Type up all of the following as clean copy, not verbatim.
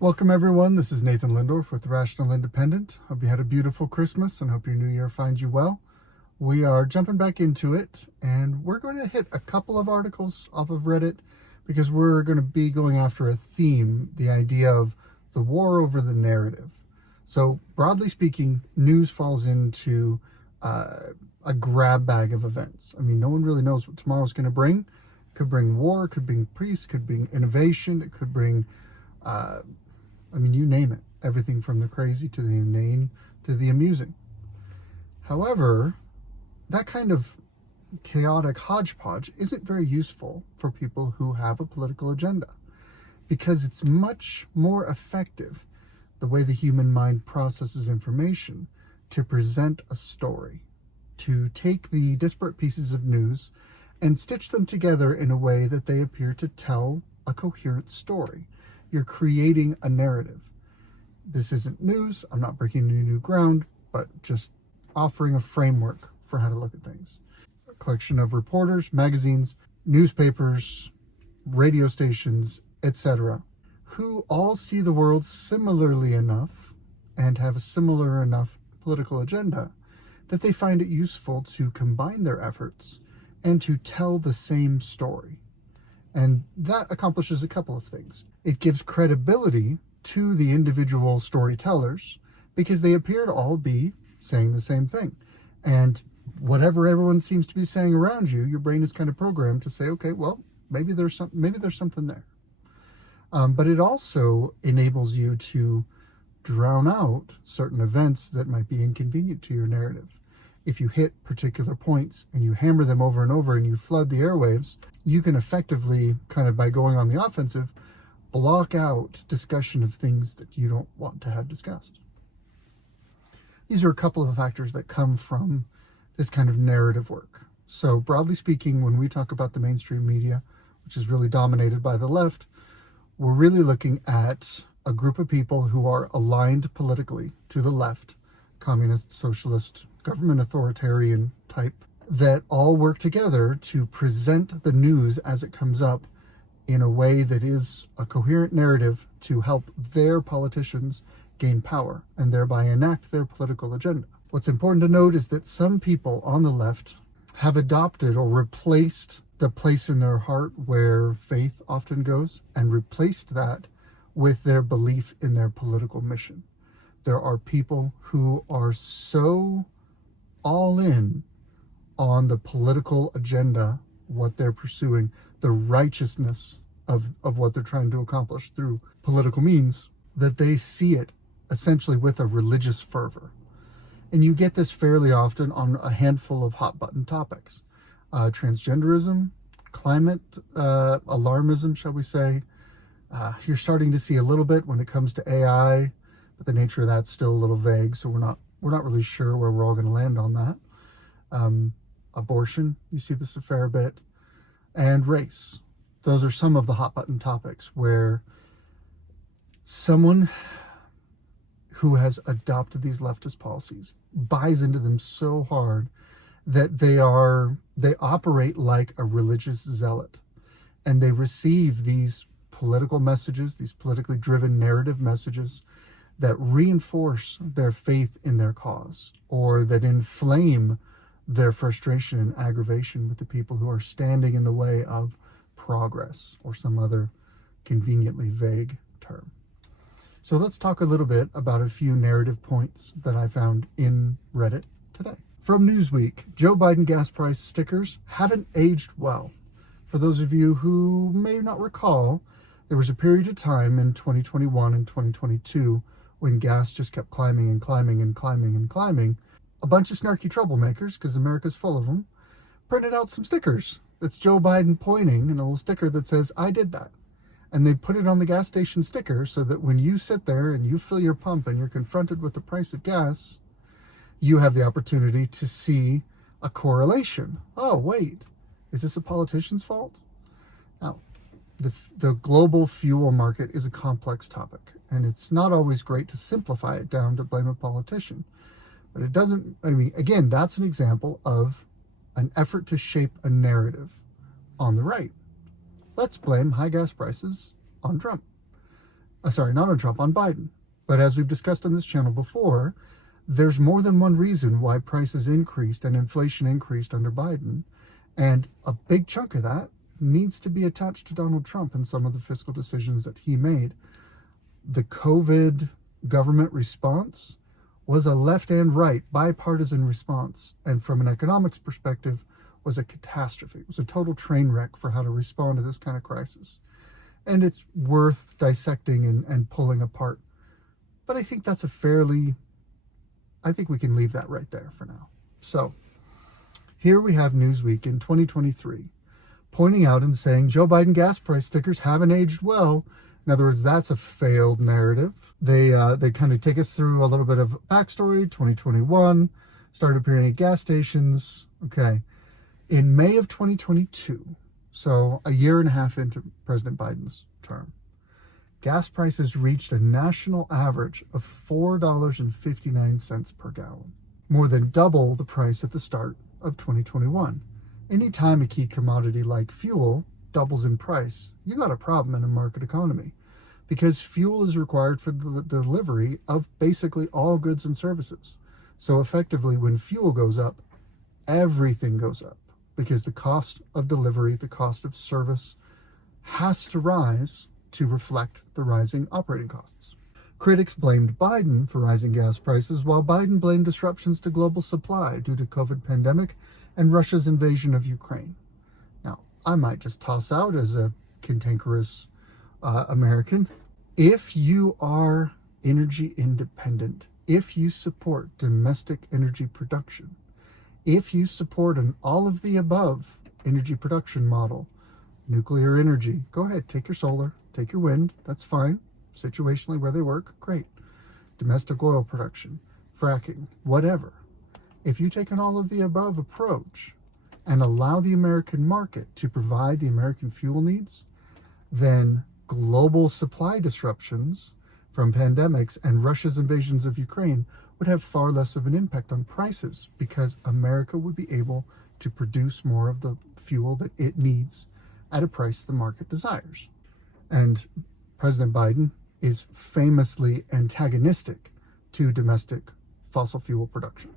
Welcome everyone, this is Nathan Lindorf with The Rational Independent. Hope you had a beautiful Christmas and hope your new year finds you well. We are jumping back into it and we're going to hit a couple of articles off of Reddit because we're going to be going after a theme, the idea of the war over the narrative. So broadly speaking, news falls into a grab bag of events. I mean, no one really knows what tomorrow's going to bring. It could bring war, it could bring peace, it could bring innovation, it could bring you name it. Everything from the crazy to the inane to the amusing. However, that kind of chaotic hodgepodge isn't very useful for people who have a political agenda because it's much more effective the way the human mind processes information to present a story, to take the disparate pieces of news and stitch them together in a way that they appear to tell a coherent story. You're creating a narrative. This isn't news. I'm not breaking any new ground, but just offering a framework for how to look at things. A collection of reporters, magazines, newspapers, radio stations, etc., who all see the world similarly enough and have a similar enough political agenda that they find it useful to combine their efforts and to tell the same story. And that accomplishes a couple of things. It gives credibility to the individual storytellers because they appear to all be saying the same thing. And whatever everyone seems to be saying around you, your brain is kind of programmed to say, okay, well, maybe there's something there. But it also enables you to drown out certain events that might be inconvenient to your narrative. If you hit particular points and you hammer them over and over and you flood the airwaves, you can effectively, kind of by going on the offensive, block out discussion of things that you don't want to have discussed. These are a couple of factors that come from this kind of narrative work. So broadly speaking, when we talk about the mainstream media, which is really dominated by the left, we're really looking at a group of people who are aligned politically to the left, communist, socialist, government authoritarian type, that all work together to present the news as it comes up in a way that is a coherent narrative to help their politicians gain power and thereby enact their political agenda. What's important to note is that some people on the left have adopted or replaced the place in their heart where faith often goes and replaced that with their belief in their political mission. There are people who are so all in on the political agenda, what they're pursuing, the righteousness of what they're trying to accomplish through political means, that they see it essentially with a religious fervor. And you get this fairly often on a handful of hot button topics. Transgenderism, climate alarmism, shall we say. You're starting to see a little bit when it comes to AI, but the nature of that's still a little vague, so we're not really sure where we're all going to land on that. Abortion, you see this a fair bit, and race. Those are some of the hot button topics where someone who has adopted these leftist policies buys into them so hard that they operate like a religious zealot, and they receive these political messages, these politically driven narrative messages that reinforce their faith in their cause or that inflame their frustration and aggravation with the people who are standing in the way of progress or some other conveniently vague term. So let's talk a little bit about a few narrative points that I found in Reddit today. From Newsweek, Joe Biden gas price stickers haven't aged well. For those of you who may not recall, there was a period of time in 2021 and 2022 when gas just kept climbing and climbing and climbing and climbing. A bunch of snarky troublemakers, because America's full of them, printed out some stickers. That's Joe Biden pointing and a little sticker that says, "I did that." And they put it on the gas station sticker so that when you sit there and you fill your pump and you're confronted with the price of gas, you have the opportunity to see a correlation. Oh, wait, is this a politician's fault? Now, the global fuel market is a complex topic, and it's not always great to simplify it down to blame a politician. But it doesn't, again, that's an example of an effort to shape a narrative on the right. Let's blame high gas prices on Trump. Sorry, not on Trump, on Biden. But as we've discussed on this channel before, there's more than one reason why prices increased and inflation increased under Biden. And a big chunk of that needs to be attached to Donald Trump and some of the fiscal decisions that he made. The COVID government response was a left and right bipartisan response. And from an economics perspective, was a catastrophe. It was a total train wreck for how to respond to this kind of crisis. And it's worth dissecting and pulling apart. But I think that's I think we can leave that right there for now. So here we have Newsweek in 2023 pointing out and saying Joe Biden gas price stickers haven't aged well. In other words, that's a failed narrative. They kind of take us through a little bit of backstory. 2021, started appearing at gas stations. Okay. In May of 2022, so a year and a half into President Biden's term, gas prices reached a national average of $4.59 per gallon, more than double the price at the start of 2021. Anytime a key commodity like fuel doubles in price, you got a problem in a market economy, because fuel is required for the delivery of basically all goods and services. So effectively, when fuel goes up, everything goes up, because the cost of delivery, the cost of service has to rise to reflect the rising operating costs. Critics blamed Biden for rising gas prices, while Biden blamed disruptions to global supply due to COVID pandemic and Russia's invasion of Ukraine. Now, I might just toss out as a cantankerous American, if you are energy independent, if you support domestic energy production, if you support an all of the above energy production model, nuclear energy, go ahead, take your solar, take your wind, that's fine. Situationally where they work, great. Domestic oil production, fracking, whatever. If you take an all of the above approach and allow the American market to provide the American fuel needs, then global supply disruptions from pandemics and Russia's invasions of Ukraine would have far less of an impact on prices, because America would be able to produce more of the fuel that it needs at a price the market desires. And President Biden is famously antagonistic to domestic fossil fuel production.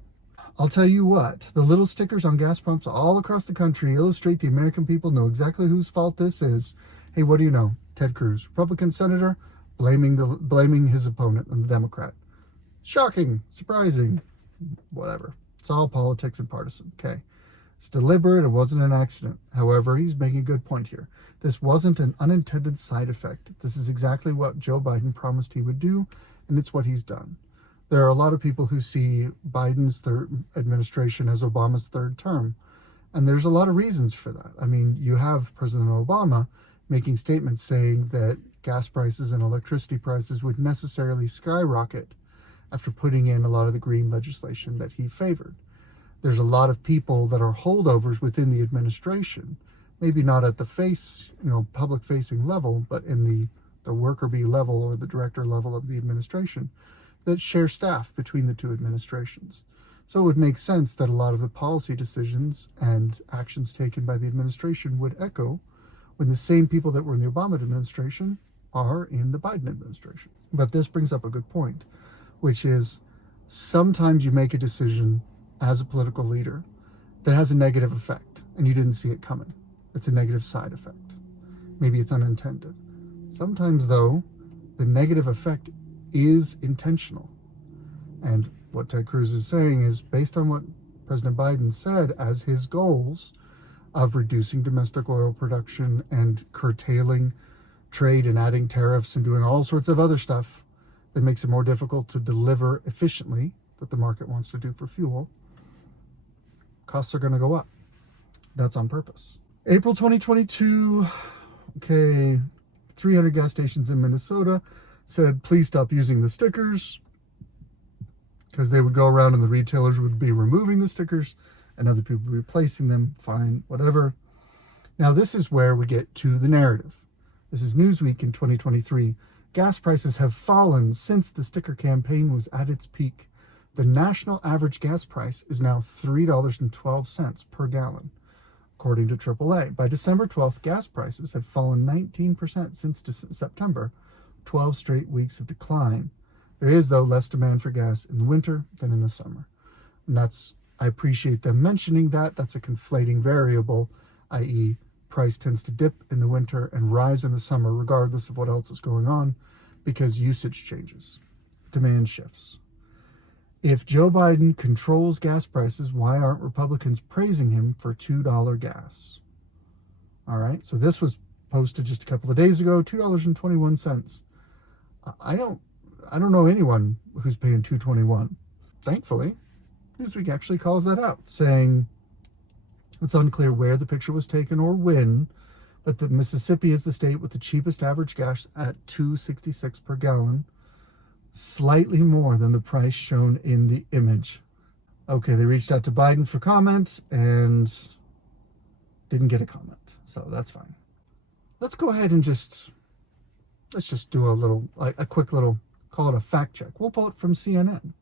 I'll tell you what, the little stickers on gas pumps all across the country illustrate the American people know exactly whose fault this is. Hey, what do you know? Ted Cruz, Republican senator, blaming his opponent, the Democrat. Shocking, surprising, whatever. It's all politics and partisan. Okay. It's deliberate. It wasn't an accident. However, he's making a good point here. This wasn't an unintended side effect. This is exactly what Joe Biden promised he would do, and it's what he's done. There are a lot of people who see Biden's third administration as Obama's third term, and there's a lot of reasons for that. I mean, you have President Obama making statements saying that gas prices and electricity prices would necessarily skyrocket after putting in a lot of the green legislation that he favored. There's a lot of people that are holdovers within the administration, maybe not at the public-facing level, but in the worker bee level or the director level of the administration, that share staff between the two administrations. So it would make sense that a lot of the policy decisions and actions taken by the administration would echo when the same people that were in the Obama administration are in the Biden administration. But this brings up a good point, which is sometimes you make a decision as a political leader that has a negative effect and you didn't see it coming. It's a negative side effect. Maybe it's unintended. Sometimes, though, the negative effect is intentional. And what Ted Cruz is saying is, based on what President Biden said as his goals of reducing domestic oil production and curtailing trade and adding tariffs and doing all sorts of other stuff that makes it more difficult to deliver efficiently, that the market wants to do for fuel, costs are going to go up. That's on purpose. April 2022, 300 gas stations in Minnesota said, please stop using the stickers, because they would go around and the retailers would be removing the stickers and other people would be replacing them. Fine, whatever. Now, this is where we get to the narrative. This is Newsweek in 2023. Gas prices have fallen since the sticker campaign was at its peak. The national average gas price is now $3.12 per gallon, according to AAA. By December 12th, gas prices had fallen 19% since September, 12 straight weeks of decline. There is, though, less demand for gas in the winter than in the summer. And I appreciate them mentioning that. That's a conflating variable, i.e. price tends to dip in the winter and rise in the summer regardless of what else is going on because usage changes, demand shifts. If Joe Biden controls gas prices, why aren't Republicans praising him for $2 gas? All right, so this was posted just a couple of days ago, $2.21. I don't know anyone who's paying $2.21. Thankfully, Newsweek actually calls that out, saying it's unclear where the picture was taken or when, but that Mississippi is the state with the cheapest average gas at $2.66 per gallon, slightly more than the price shown in the image. Okay, they reached out to Biden for comment and didn't get a comment, so that's fine. Let's go ahead and let's just do a quick little, call it a fact check. We'll pull it from CNN.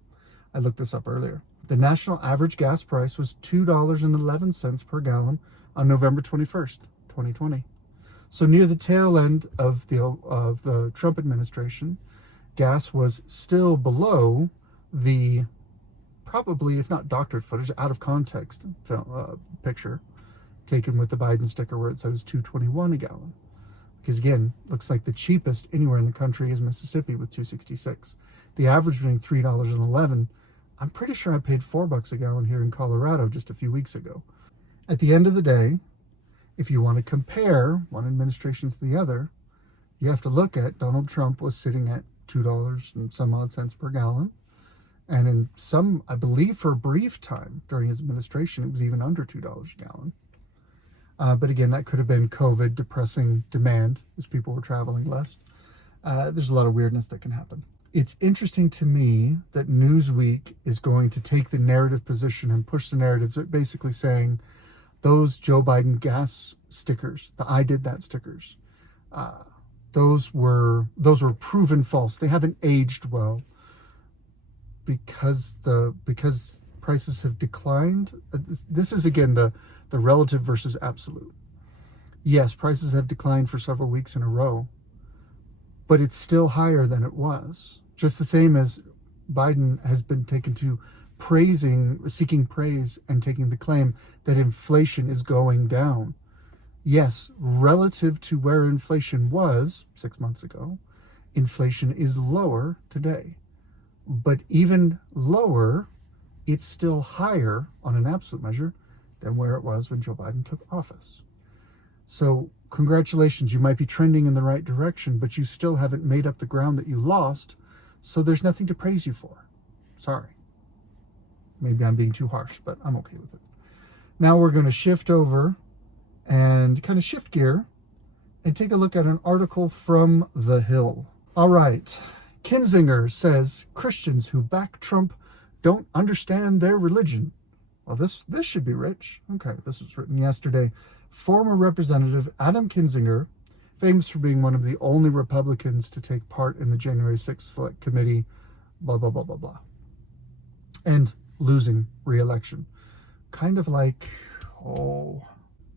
I looked this up earlier. The national average gas price was $2.11 per gallon on November 21st, 2020. So near the tail end of the Trump administration, gas was still below the probably, if not doctored footage, out of context picture taken with the Biden sticker where it says $2.21 a gallon. Because again, looks like the cheapest anywhere in the country is Mississippi with $2.66. The average being $3.11. I'm pretty sure I paid $4 a gallon here in Colorado just a few weeks ago. At the end of the day, if you want to compare one administration to the other, you have to look at Donald Trump was sitting at $2 and some odd cents per gallon. And in some, I believe for a brief time during his administration, it was even under $2 a gallon. But again, that could have been COVID depressing demand as people were traveling less. There's a lot of weirdness that can happen. It's interesting to me that Newsweek is going to take the narrative position and push the narrative, basically saying those Joe Biden gas stickers, the "I did that" stickers, those were proven false. They haven't aged well because prices have declined. This is again the relative versus absolute. Yes, prices have declined for several weeks in a row, but it's still higher than it was. Just the same as Biden has been taken to seeking praise and taking the claim that inflation is going down. Yes, relative to where inflation was 6 months ago, inflation is lower today. But even lower, it's still higher on an absolute measure than where it was when Joe Biden took office. So congratulations, you might be trending in the right direction, but you still haven't made up the ground that you lost, so there's nothing to praise you for. Sorry. Maybe I'm being too harsh, but I'm okay with it. Now we're going to shift over and kind of shift gear and take a look at an article from The Hill. All right. Kinzinger says Christians who back Trump don't understand their religion. Well, this should be rich. Okay, this was written yesterday. Former Representative Adam Kinzinger, famous for being one of the only Republicans to take part in the January 6th Select Committee, blah, blah, blah, blah, blah, and losing re-election. Kind of like,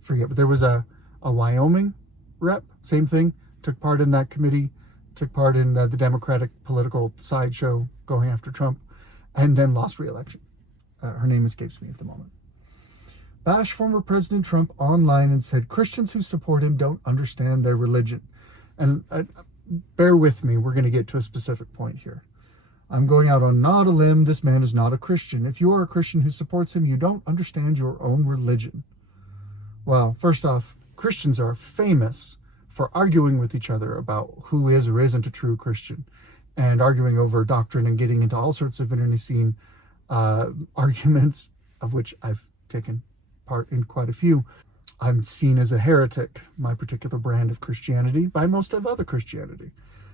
forget, but there was a Wyoming rep, same thing, took part in that committee, took part in the Democratic political sideshow going after Trump, and then lost re-election. Her name escapes me at the moment. Bashed former President Trump online and said Christians who support him don't understand their religion. And bear with me, we're going to get to a specific point here. I'm going out on not a limb. This man is not a Christian. If you are a Christian who supports him, you don't understand your own religion. Well, first off, Christians are famous for arguing with each other about who is or isn't a true Christian, and arguing over doctrine and getting into all sorts of internecine arguments, of which I've taken part in quite a few. I'm seen as a heretic, my particular brand of Christianity, by most of other Christianity.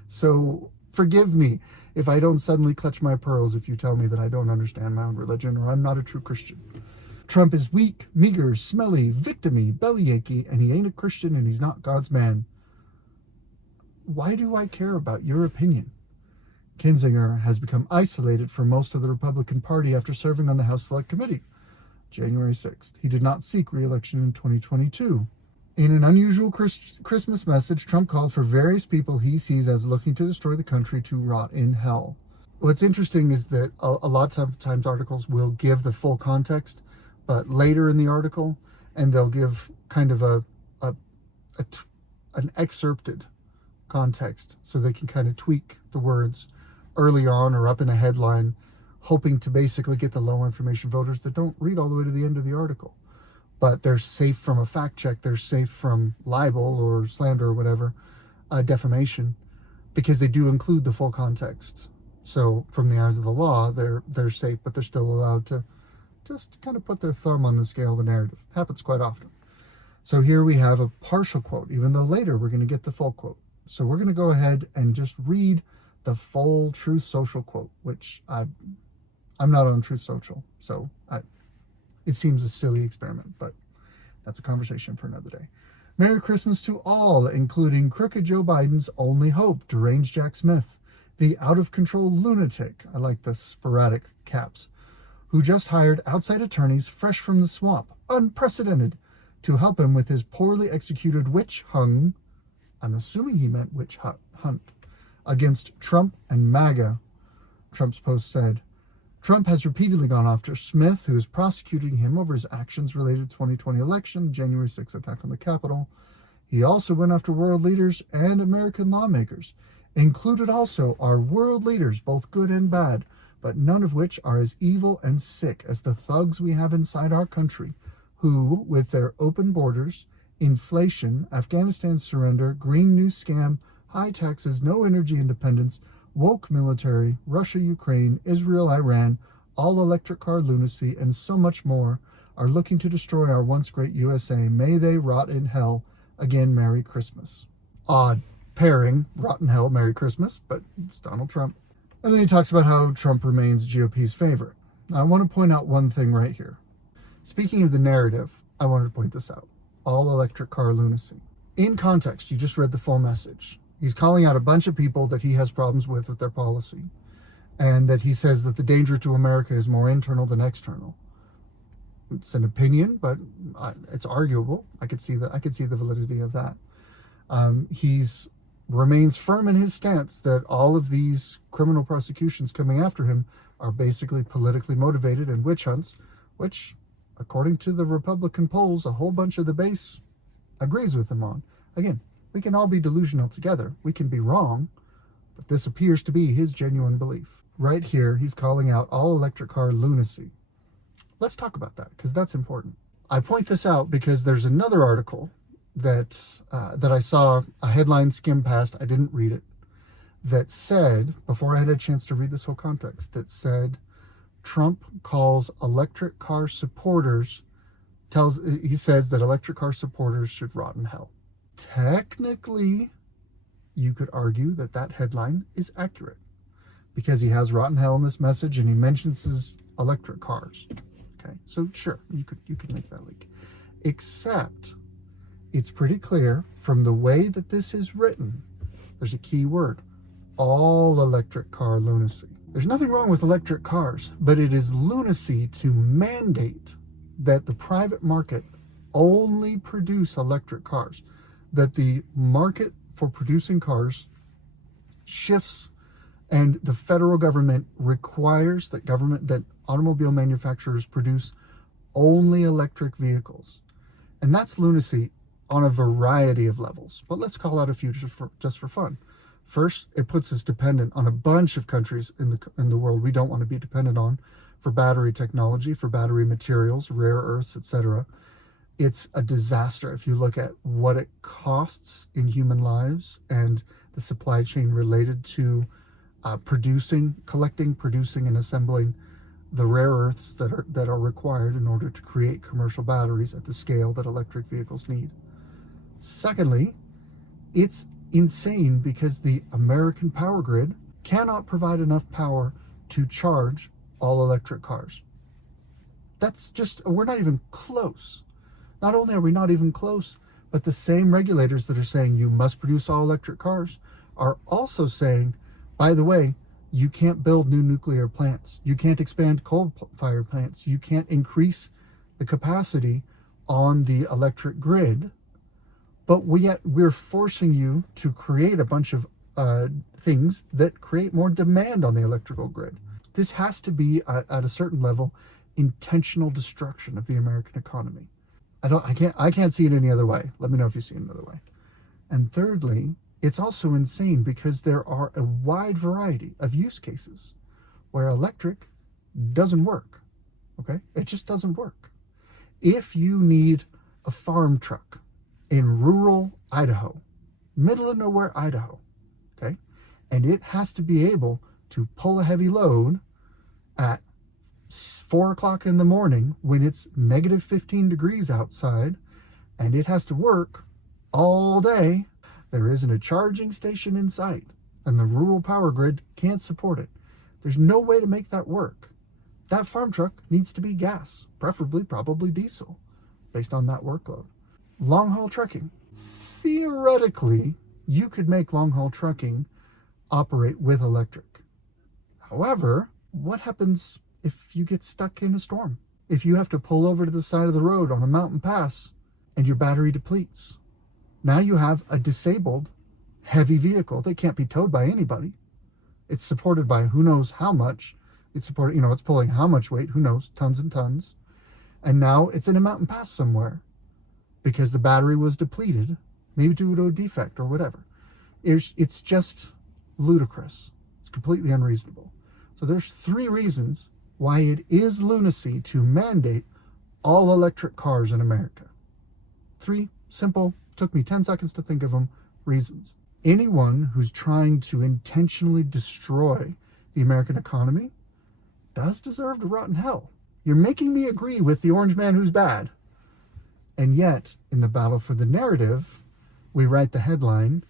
So forgive me if I don't suddenly clutch my pearls if you tell me that I don't understand my own religion or I'm not a true Christian. Trump is weak, meager, smelly, victim-y, bellyachy, and he ain't a Christian and he's not God's man. Why do I care about your opinion? Kinzinger has become isolated from most of the Republican Party after serving on the House Select Committee, January 6th. He did not seek re-election in 2022. In an unusual Christmas message, Trump called for various people he sees as looking to destroy the country to rot in hell. What's interesting is that a lot of times articles will give the full context, but later in the article, and they'll give kind of an excerpted context so they can kind of tweak the words early on or up in a headline, hoping to basically get the low information voters that don't read all the way to the end of the article. But they're safe from a fact check, they're safe from libel or slander or whatever, defamation, because they do include the full context. So from the eyes of the law, they're safe, but they're still allowed to just kind of put their thumb on the scale of the narrative. Happens quite often. So here we have a partial quote, even though later we're going to get the full quote. So we're going to go ahead and just read the full Truth Social quote, which I'm not on Truth Social, so it seems a silly experiment, but that's a conversation for another day. Merry Christmas to all, including crooked Joe Biden's only hope, deranged Jack Smith, the out-of-control lunatic, I like the sporadic caps, who just hired outside attorneys fresh from the swamp, unprecedented, to help him with his poorly executed witch hunt, I'm assuming he meant witch hunt, against Trump and MAGA. Trump's post said, Trump has repeatedly gone after Smith, who is prosecuting him over his actions related to the 2020 election, the January 6th attack on the Capitol. He also went after world leaders and American lawmakers, included also our world leaders, both good and bad, but none of which are as evil and sick as the thugs we have inside our country, who, with their open borders, inflation, Afghanistan's surrender, Green New Scam, high taxes, no energy independence, woke military, Russia, Ukraine, Israel, Iran, all electric car lunacy, and so much more, are looking to destroy our once great USA. May they rot in hell. Again, Merry Christmas. Odd pairing, rot in hell, Merry Christmas, but it's Donald Trump. And then he talks about how Trump remains GOP's favorite. Now, I want to point out one thing right here. Speaking of the narrative, I wanted to point this out. All electric car lunacy. In context, you just read the full message. He's calling out a bunch of people that he has problems with their policy, and that he says that the danger to America is more internal than external. It's an opinion, but it's arguable. I could see the validity of that. He's remains firm in his stance that all of these criminal prosecutions coming after him are basically politically motivated and witch hunts, which, according to the Republican polls, a whole bunch of the base agrees with him on. Again, we can all be delusional together. We can be wrong, but this appears to be his genuine belief. Right here, he's calling out all electric car lunacy. Let's talk about that, because that's important. I point this out because there's another article that I saw a headline skim past. I didn't read it. That said, before I had a chance to read this whole context, that said Trump calls electric car supporters, he says that electric car supporters should rot in hell. Technically, you could argue that that headline is accurate because he has rotten hell in this message and he mentions his electric cars. Okay, so sure, you could make that leak. Except it's pretty clear from the way that this is written, there's a key word, all electric car lunacy. There's nothing wrong with electric cars, but it is lunacy to mandate that the private market only produce electric cars, that the market for producing cars shifts and the federal government requires that automobile manufacturers produce only electric vehicles. And that's lunacy on a variety of levels. But let's call out a few just for fun. First, it puts us dependent on a bunch of countries in the world we don't want to be dependent on for battery technology, for battery materials, rare earths, etc. It's a disaster if you look at what it costs in human lives and the supply chain related to collecting, producing, and assembling the rare earths that are required in order to create commercial batteries at the scale that electric vehicles need. Secondly, it's insane because the American power grid cannot provide enough power to charge all electric cars. We're not even close. Not only are we not even close, but the same regulators that are saying you must produce all electric cars are also saying, by the way, you can't build new nuclear plants. You can't expand coal-fired plants. You can't increase the capacity on the electric grid But yet we're forcing you to create a bunch of things that create more demand on the electrical grid. This has to be, at a certain level, intentional destruction of the American economy. I can't see it any other way. Let me know if you see it another way. And thirdly, it's also insane because there are a wide variety of use cases where electric doesn't work. Okay? It just doesn't work. If you need a farm truck in rural Idaho, middle of nowhere Idaho, okay, and it has to be able to pull a heavy load at 4 o'clock in the morning when it's negative 15 degrees outside, and it has to work all day, there isn't a charging station in sight, and the rural power grid can't support it. There's no way to make that work. That farm truck needs to be gas, preferably probably diesel, based on that workload. Long-haul trucking. Theoretically, you could make long-haul trucking operate with electric. However, what happens if you get stuck in a storm? If you have to pull over to the side of the road on a mountain pass and your battery depletes? Now you have a disabled, heavy vehicle that can't be towed by anybody. It's supported by who knows how much. It's supported, it's pulling how much weight, who knows, tons and tons. And now it's in a mountain pass somewhere because the battery was depleted, maybe due to a defect or whatever. It's just ludicrous. It's completely unreasonable. So there's 3 reasons why it is lunacy to mandate all electric cars in America. 3 simple, took me 10 seconds to think of them, reasons. Anyone who's trying to intentionally destroy the American economy does deserve to rot in hell. You're making me agree with the orange man who's bad. And yet, in the battle for the narrative, we write the headline,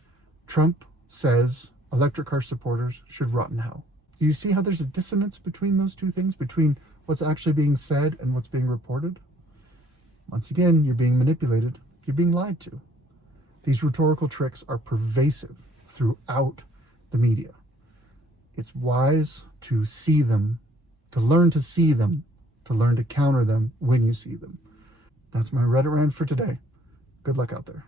Trump says electric car supporters should rot in hell. Do you see how there's a dissonance between those 2 things, between what's actually being said and what's being reported? Once again, you're being manipulated. You're being lied to. These rhetorical tricks are pervasive throughout the media. It's wise to see them, to learn to see them, to learn to counter them when you see them. That's my Reddit rant for today. Good luck out there.